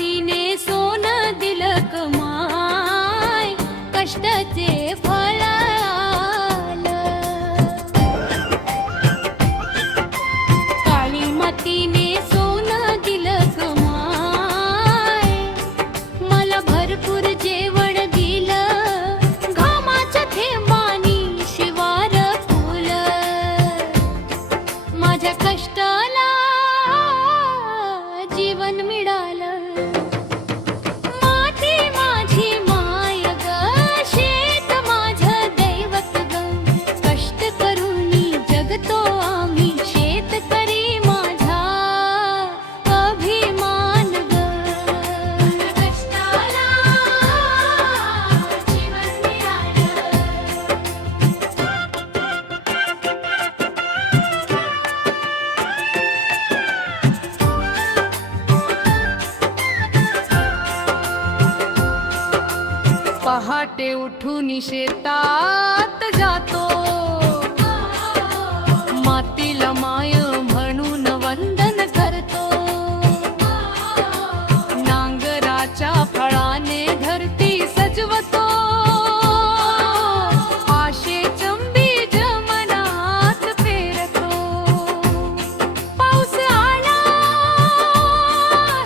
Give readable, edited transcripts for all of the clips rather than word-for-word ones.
मातीने सोनं दिलं कमाय, कष्टाचे फळ आलं. काळी मातीने सोनं दिलं कमाय, मला भरपूर जेवण दिलं, घामाच्या थेंबानी शिवार फुलं. माझ्या कष्टाला जीवन मिळालं. माती माझी माय ग, शेत माझं दैवत ग. कष्ट करूनी जगतो आम्ही, शेतकरी माझा अभिमान ग. कष्टाला जीवन मिळालं. पहाटे उठून शेतात जातो, मातीला माय म्हणून वंदन करतो. नांगराच्या फळाने धरती सजवतो, आशेचं बीज मनात पेरतो. पाऊस आला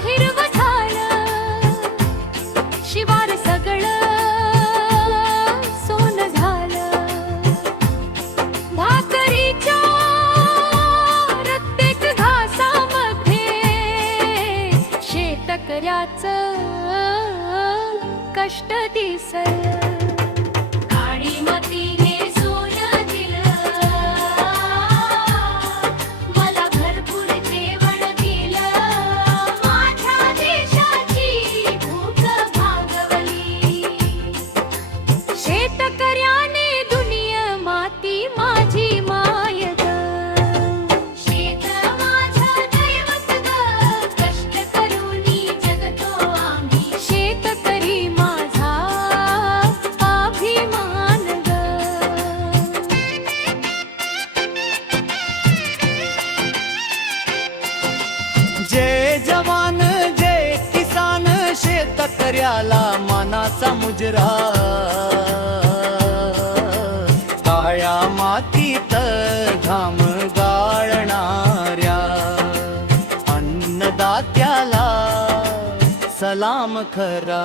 हिरवं झालं, शिवार सगळं कष्ट दिसलं. काळी मातीने सोनं दिलं, मला भरपूर जेवण दिलं, माझ्या देशाची भूक भागवली. शेतकऱ्याने दुनिया माती माझी माय ग. शेत माझं दैवत ग, कष्ट करूनी जगतो आम्ही, शेतकरी माझा अभिमान ग. जय जवान जय किसान, शेतकऱ्याला मानाचा मुजरा. काळ्या मातीत घाम गाळणाऱ्या अन्नदात्याला सलाम खरा.